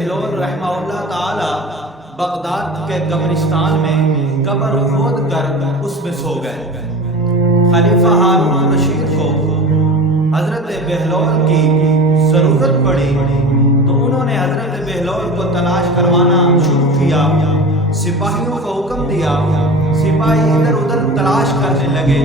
बहलोल रहमहुल्लाह ताला बगदाद के कब्रिस्तान में कब्र खोद कर उसमें सो गए। खलीफा हारून रशीद को हजरत बहलोल की ज़रूरत पड़ी तो उन्होंने हजरत बहलोल को तलाश करवाना शुरू किया। सिपाहियों को हुक्म दिया, सिपाही इधर उधर तलाश करने लगे।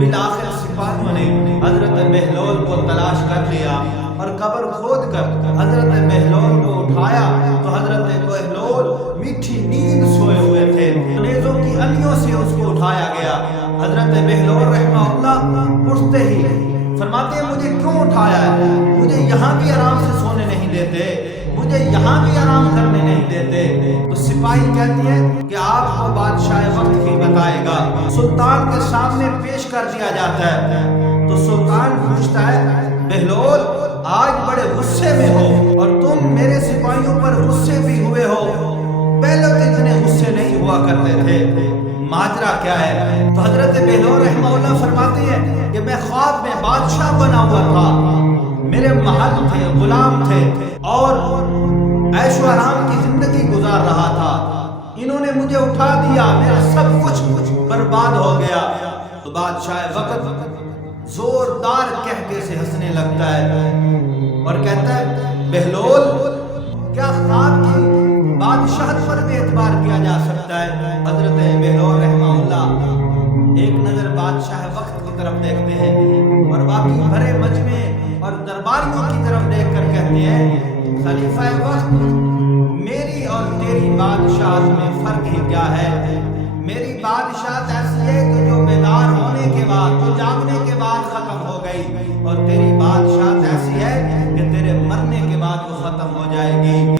बिलाखिर सिपाहियों ने हजरत बहलोल को तलाश कर लिया और कब्र खोद कर हजरत बहलोल को उठाया तो हजरत बहलोल मीठी नींद सोए हुए थे। नेज़ों की अलियों से उसको उठाया गया। हजरत बहलोल रहमहुल्लाह उठते ही फरमाते हैं, मुझे क्यों उठाया है? मुझे यहाँ भी आराम से सोने नहीं देते, मुझे यहाँ भी आराम करने नहीं देते। तो सिपाही कहती है कि आपको बादशाह वक्त ही बताएगा। सुल्तान के सामने पेश कर दिया जाता है तो सुल्तान पूछता है, बहलोल आज बड़े गुस्से में हो और तुम मेरे सिपाहियों पर गुस्से भी हुए हो, पहले तो इतने गुस्से नहीं हुआ करते थे, माजरा क्या है? तो हजरत बहलोल रहमहुल्लाह फरमाते हैं कि मैं ख्वाब में बादशाह बना हुआ था, मेरे महल थे, गुलाम थे और ऐशो आराम की जिंदगी गुजार रहा था। इन्होंने मुझे उठा दिया, मेरा सब कुछ बर्बाद हो गया। तो बादशाह वक्त जोरदार कहके से हंसने लगता है और कहता है, बहलोल क्या ख्वाब की बादशाहत पर भी एतबार किया जा सकता है? हजरत बहलोल रहमहुल्लाह एक नजर बादशाह वक्त की तरफ देखते हैं और बाकी भरे मजमे और दरबारियों की तरफ देख कर कहते हैं, खलीफा वक्त मेरी और तेरी बादशाहत में फर्क ही क्या है? मेरी बादशाहत ऐसी है कि जो बेदार होने के बाद, जो जागने के बाद खत्म हो गई, और तेरी बादशाहत ऐसी है कि तेरे मरने के बाद वो खत्म हो जाएगी।